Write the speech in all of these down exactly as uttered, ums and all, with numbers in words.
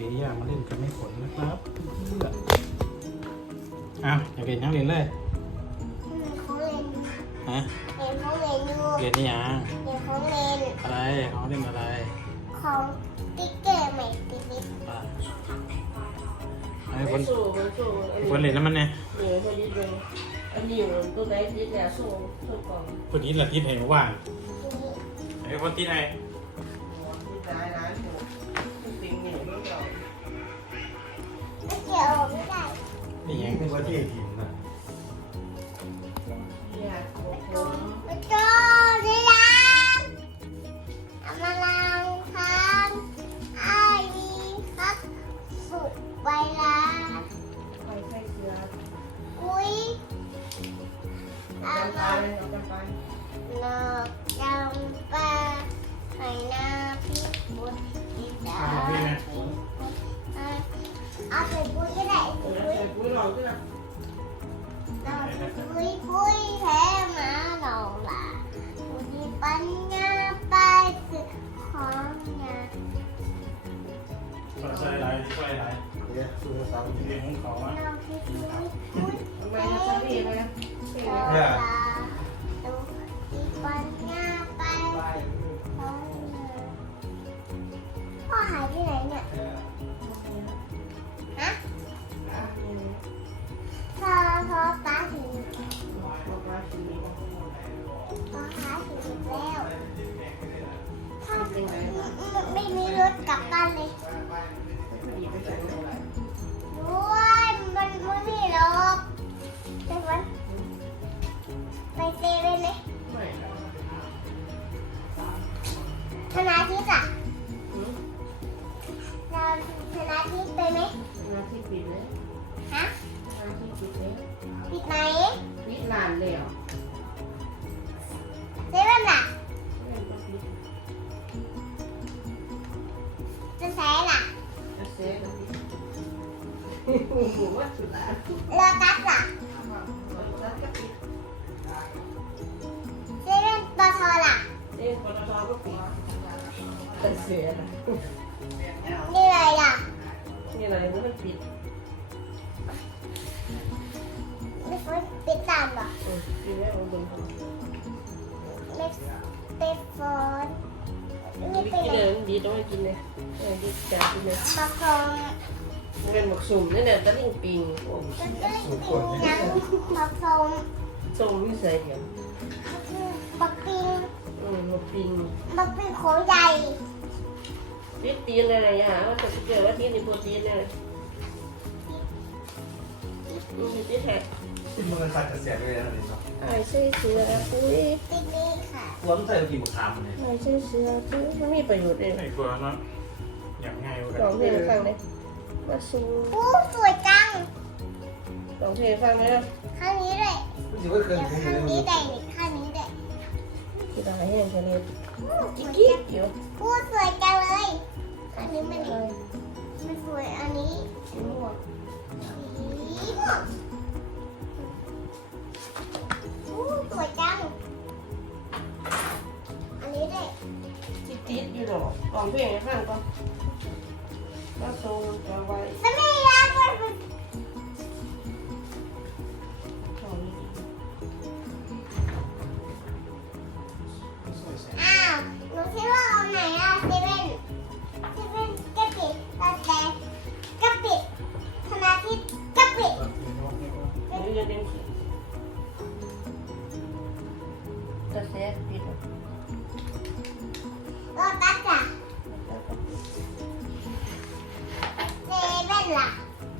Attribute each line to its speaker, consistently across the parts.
Speaker 1: อยากมาเล่นกันไม่ผลนะครับเพื่ออ้าวอยากเล่นยังเล่นเลย
Speaker 2: เขาเล่น
Speaker 1: ฮะ
Speaker 2: เล่นเขาเล่นดู
Speaker 1: เล่นนี่ยัง
Speaker 2: เล่นเขาเล่น
Speaker 1: อะไรเขาเล่นอะไร
Speaker 2: ของติ๊กเกอร์ใหม่ติ๊กติ๊ก
Speaker 1: อ่ะไอ้คน
Speaker 3: สู้มันสู้อัน
Speaker 1: คนเล่นแล้วมันเนี่ย
Speaker 3: นี้พอดีเลยอันนี้ตัวไหนที่จะสู้สู้ก่อน
Speaker 1: คนนี้แหละที่ไหนว่างไอ้คนที่ไหน
Speaker 3: ที่ไหนร้านอยู่ติงนี่ไม่เกี่ยว
Speaker 2: ไม่เกี่ยวไม่ได้
Speaker 1: นี่ยัง
Speaker 4: เป็นประเทศถิ่นนะ
Speaker 3: อยากโอ้โห
Speaker 2: ไม่จอดีล้างเอามาล้างทางไอ้ดีครับสุดไวลา
Speaker 3: ไปใส่เสื้อ
Speaker 2: อุ้ยเอา
Speaker 3: จำไป
Speaker 2: มา
Speaker 3: เอาจำไป
Speaker 2: นอกจำปาให้หน้าพี่บุญที่ดา
Speaker 1: เอาพี่นะ
Speaker 2: เอาใส่ปุ้ยก็ได้
Speaker 3: เออ
Speaker 2: ปุ้ย
Speaker 3: ใส่ปุ๋ยหลอกด้วยนะ
Speaker 2: ปุ้ยปุ้ยแพ้มาหลอกล่ะปุ้ยปัญญาไปสึกของยา
Speaker 1: ใส่อะไรใส่อะไร
Speaker 4: เนี่ยสู้สาว
Speaker 1: เรื่องของเขาอ่ะ
Speaker 2: น้องพี่ปุ้ยปุ้ย
Speaker 3: ทำไมนะจ๊ะพี่ไหม
Speaker 2: หลอกล่ะปุ้ยปัญญาไปของยาพ่อหายที่ไหนเนี่ยฮะพอพอป้าถึงพอหาถึงแล้วถ้าไม่มีรถกลับบ้านเลยด้วยมันไม่มีหรอกไปวันไปเซเว่นเลยธนาทิพย์อ่ะเราธนาทิพย์ไปไหม
Speaker 3: นาที่ปิดเลย
Speaker 2: ฮะ
Speaker 3: นาที่ปิดเลย
Speaker 2: ปิดไหน
Speaker 3: ปิดนานเลยอ่ะ
Speaker 2: เซเว่นล่ะ
Speaker 3: เล่นก็ปิด
Speaker 2: จะแสล่ะ
Speaker 3: จะเสียก็ปิดโอ้โหว่าสุดละ
Speaker 2: โลตัสล่ะ
Speaker 3: แล้วก็ปิด
Speaker 2: เซเว่นปตทล่ะ
Speaker 3: เล่นปตทก็ปิดจะเสียนะ
Speaker 2: นี่อะไรล่ะ
Speaker 3: นี่อะไรมันไม่ปิด
Speaker 2: ไม่ฟื้นปิดตามเหรอ
Speaker 3: อืมปิดแล้วมันเป็น
Speaker 2: ไม่ปิดฝนนี่
Speaker 3: ไม่
Speaker 2: ไป
Speaker 3: กิน
Speaker 2: ไหน
Speaker 3: เลยดีต้องไม่กินเลยเออดีจัดกินเลย
Speaker 2: มาคง
Speaker 3: มันเป็นหมกสุ่มนี่เนี่ยตะลิ่งปิงโอ้
Speaker 2: ก็ก็เลยปิงยังมาคง
Speaker 3: ส้มนี่ใส่เดียว
Speaker 2: บักปิง
Speaker 3: อืมหมกปิง
Speaker 2: บักปิงโขใหญ่
Speaker 3: ติดตีนอะไรอย่างเงี้ยว่าจะเกิดว่าที่นี่โปรตีนเลยอืมติดแท็ก
Speaker 4: ที่มันขาดกระแสเลยนะนี่เนาะ
Speaker 3: ไอ้ใส่เสื้อปุ้ย
Speaker 2: ติ๊กนี่ค่ะ
Speaker 4: หัวมันใส่กี่บุคคามเนี่ย
Speaker 3: ไอ้ใส่เสื้อปุ้ยมันมีประโยชน์เลย
Speaker 1: ไอ้ตัวนั้นอย่างง่ายกว่า
Speaker 3: ลองเพลงฟังเลยมาซู
Speaker 2: อู้สวยจัง
Speaker 3: ลองเพลงฟังเลย
Speaker 2: ข้างนี้ด้วย
Speaker 4: รู้สึกว่าเคย
Speaker 2: เดี๋ยว
Speaker 4: คุ้ม
Speaker 2: ข้าง
Speaker 4: เลย
Speaker 2: นี้
Speaker 4: มัน
Speaker 2: ได้ข้างนี้ได้
Speaker 3: ที่ตาให้ยังจะเรียน
Speaker 2: อู้ส
Speaker 3: จิ๊ก
Speaker 2: วย
Speaker 3: กิ๊
Speaker 2: จั
Speaker 3: ก
Speaker 2: ง
Speaker 3: เดี๋ยว
Speaker 2: อู้สวยจังเลยอันนี้มันมันสวยอันนี้
Speaker 3: สีม่วง
Speaker 2: สีม่วงอู้สวยจังอันนี้ด้วย
Speaker 3: ติดติดอยู่หรอลองเพลงให้ฟังก่อนมาซูจะไว้
Speaker 2: สมัยยาวกว่า
Speaker 3: ช่องนี้
Speaker 2: อ้าวหนูคิดว่าเอาไหนอะเซเว่นเซเว่นกะปิตาแดงกะปิธนาทิพย์กะปิ
Speaker 3: นี่จะเด่นขีดกระแสปิด
Speaker 2: โลตัสอะเซเว่นล่ะ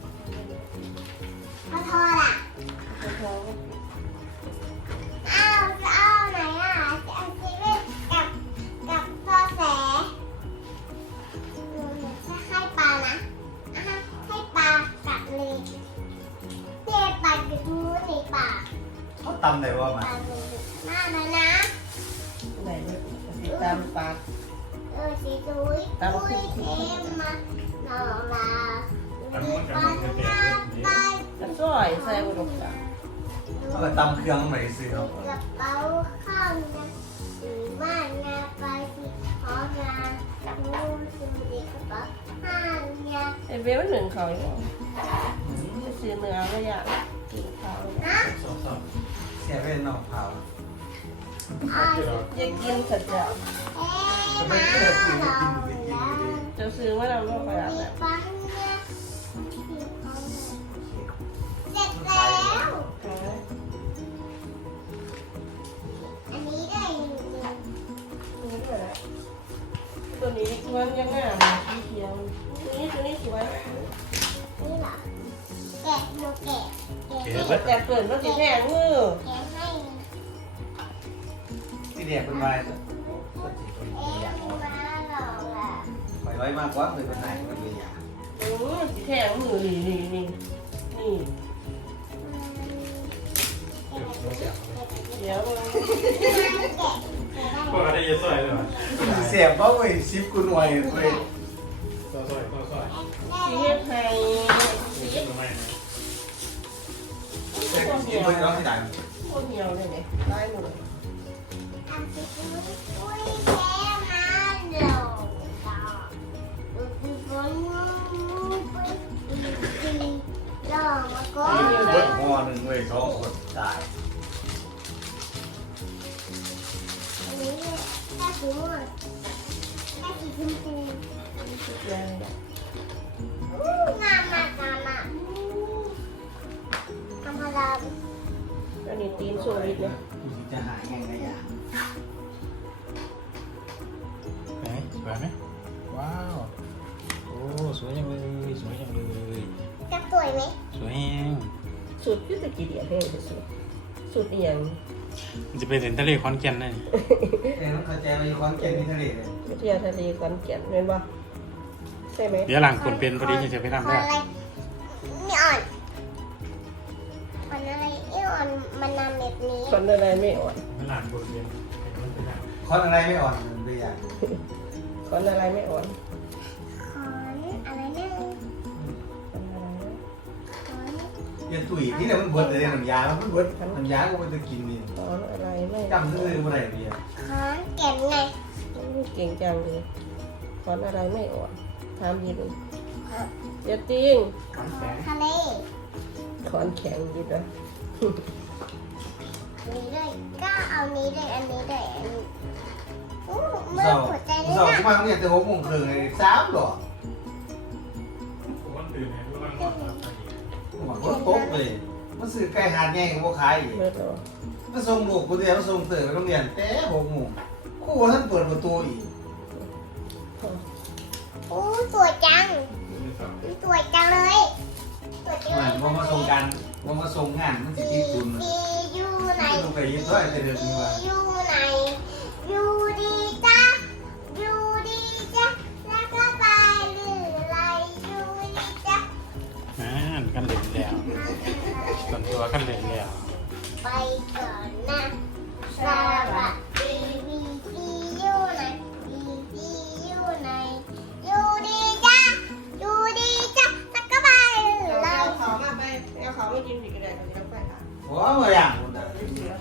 Speaker 2: ปตทล่ะ
Speaker 3: กระทง
Speaker 2: อ้าวจะเอาไหนอะจะเอาเซเว่นกับกับซอแสหนูหนูจะให้ปลานะอ่ะให้ปลากับเลยเจ๊ปลาอยู่ตรงนู้นนี่ปลา
Speaker 4: เขาตำไหนว่า
Speaker 2: ป
Speaker 4: มา
Speaker 2: ลาเลยหน้าเลยนะ
Speaker 3: ไหนเนี่ยติดตามปาก
Speaker 2: เออสีดุยดุยเทมาหนอลาดีปันหน้าไป
Speaker 3: กระซ้อยใส่บนกา
Speaker 4: เขาก็ตำเครื่องใหม่สิเนาะ
Speaker 2: กระเป๋าข้าวนะหรือว่างาไปที่หองานดูสูดีกระเป๋าห้างยา
Speaker 3: เป็นเวลหนึ่งเขาอยู่จะซื้อเนื้อก็อยากกินเขาว
Speaker 2: นะ
Speaker 1: สอบสอบ
Speaker 4: เสียเป็นนอกเผา
Speaker 2: อ้าว
Speaker 3: อยากกินสัตว์เจ้า
Speaker 2: เอ๊ะ
Speaker 4: จะไม่
Speaker 2: มา
Speaker 4: เกิดกิน
Speaker 2: หร
Speaker 4: กิ
Speaker 2: อน
Speaker 4: ไปกิน
Speaker 2: แล้ว
Speaker 4: ไปกิน
Speaker 3: จะซื้อว่าเราไม่ค่อยอาบ
Speaker 2: มี
Speaker 3: น้ำ
Speaker 2: ฟังเนี่ยเสร็จแล้ว อันนี้ได้หนึ่งเดือน
Speaker 3: นี่ด้วยนะตัวนี้มันยังงามเลยสีเขียวตัวนี้ตัวนี้สวย
Speaker 2: นี่เหรอแกะหนูแกะแกะให้
Speaker 3: แต่เปิดมันจะแพงมือ
Speaker 2: แกะให้
Speaker 4: ที่เดียเป็นไม้ก็จีบ
Speaker 2: เอ๊ะ
Speaker 4: อยาก
Speaker 2: มาหรอกล่ะ
Speaker 4: ไปไว้มากกว่าเลยเป็นไหนก็เลยอยาก
Speaker 3: อืมสีแพงมือนี่นี่นี่นี่
Speaker 1: เดี๋ยวเราเสียบ
Speaker 3: เดี๋ยว
Speaker 1: พวกเราได้เยอะสวยเลยวะ
Speaker 4: เสียบเพราะว่าซิปกูหน่วยเลย
Speaker 1: สวยสวยสวย
Speaker 3: สีเฮ็ดให้
Speaker 1: สี
Speaker 3: สี
Speaker 1: ทำไมนะ
Speaker 4: เสียบซิปกูน้องที่ไหน
Speaker 3: โคตรเหนียวเลยเนี่ยได้หมดเลย
Speaker 2: อันที่คุณคุยแค่มาหลงต่ออุปกรณ์ไปตีหลงมาก่อน
Speaker 4: เบิดหม้อหนึ่งเว้ยสองคนตาย
Speaker 2: อันนี้แค่สีม่วงแค่สีชมพู
Speaker 3: แรงเนี่ย
Speaker 2: อู้งามมากงามมากทำอะไร
Speaker 3: อันนี้ตีนโซลิดเนี่ย
Speaker 4: กูจะหายังไงอย่าง
Speaker 1: ไหนสวยไหมว้าวโอ้สวยจังเลยสวยจังเลย
Speaker 2: จะสวยไหม
Speaker 1: สวยแฮง
Speaker 3: สุดที่ตะกี้เดียดแห้งที่สุดสุดเอียง
Speaker 1: มันจะไปถึงทะเลขอนแก่นเลย
Speaker 4: เอ้ยต้องเข้าใจว่าอยู่ความเก่งที่ทะเลเลย
Speaker 3: วิทยาทะเลขอนแก่นเห็นปะใช่ไหม
Speaker 1: เดี๋ยวหลังคนเป็นพอดีจะไปทำ
Speaker 2: ค
Speaker 1: ได้
Speaker 2: นอะไรไม่อ่อนคนอะไรไม่อ่อนมันนำแบบนี้
Speaker 3: คนอะไรไม่อ่อน
Speaker 1: เดี๋ยวหลังคนเป็นมันเป็นอะไร
Speaker 4: คอนอะไรไม่อ่อนมันไปอย่าง
Speaker 3: คนอะไรไม่อ่อน
Speaker 2: ขอนอะไรเนี่ย
Speaker 3: คนอะไรนะ
Speaker 2: ขอน
Speaker 4: ยันตุ๋ยที่ไหนมันเบิดเลยน้ำยา มันเบิดน้ำยากูมันจะกินนี่
Speaker 3: คนอะไรไม่
Speaker 4: จำซื้อเมื่อไหร่เบียร์
Speaker 2: ขอนแก่นไง
Speaker 3: เก่งจังเลยคนอะไรไม่อ่อนทำยินเดี๋ยวจริง
Speaker 2: ขอนทะเล
Speaker 3: ขอนแข็งยินนะ
Speaker 2: นี้เลยก็เอานี้เลยอันนี้เลยอันนี้อู้มือ
Speaker 4: เศร้า
Speaker 2: หัวใจ
Speaker 4: เศร้า
Speaker 2: นี่
Speaker 4: ที่
Speaker 2: นะ
Speaker 4: มาเนี่ยแต่หกโมงครึ่งเลยสามหรอ
Speaker 1: ผมว่าตื่นเนี่ยรู้ว่ามันนอนพอดี
Speaker 4: หัวรถโต๊ะเลยมันซื้อไก่หาดแง่กับพวกขายอีก
Speaker 3: เมื่อตัว
Speaker 4: มาส่งลูกกูเดียวมาส่งเต๋อไปโรงเรียนแต่หกโมงครูว่าท่านเปิดประตูอีก
Speaker 2: อู้สวยจัง
Speaker 1: ไม่สอบ
Speaker 2: สวยจังเลยสวยจัง
Speaker 4: เห
Speaker 2: เล
Speaker 4: มือย นว่ามาส่งกันว่ามาส่งงานมันจะคิดคุณ
Speaker 2: ดีอยู่ไหน
Speaker 4: ลูกไปยิ้มด้วยแต่เดือนนี้ว่า
Speaker 2: อยู่ไหนอยู่ดีจ้าอยู่ดีจ้าแล้วก็ไปหรืออะไรอยู่ดีจ้า
Speaker 1: อ่ากันเล่นแล้วส่วนตัวกันเล่นแล้ว
Speaker 2: ไปก่อนนะสวัสดีบีบีอยู่ไหนบีบีอยู่ไหนอยู่ดีจ้าอยู่ดีจ้าแล้วก็ไปหรืออะไร
Speaker 3: เอาเขามาไปเอาเขาไม่กินผีกระเด็นเดี๋ยวไปค่ะ
Speaker 4: ว้าวมาอย่างคุณนะ
Speaker 2: บี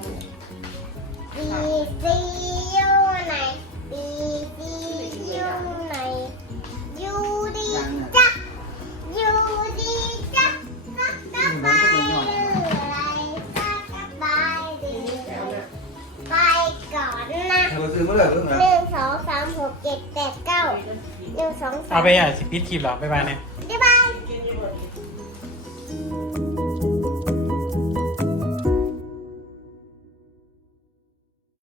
Speaker 2: บีอยู่ไหนบีบีอยู่ไหนอยู่ดีจ้าอยู่ดีจ้าแล้วก็ไปหรืออะไรแล้วก็ไปหรืออะไรไปก่อนนะ
Speaker 4: เราซื้อเมื่อไหร่เรื่องนะ
Speaker 2: หนึ่งสองสามหกเจ็ดแปดเก้าหนึ่งสองสา
Speaker 1: เอา
Speaker 2: ม
Speaker 1: ไปอ่ะสิพิษทีมเหรอบ๊ายบายเนี่ย
Speaker 2: บ๊ายบาย
Speaker 3: กินยี่ห้อนี้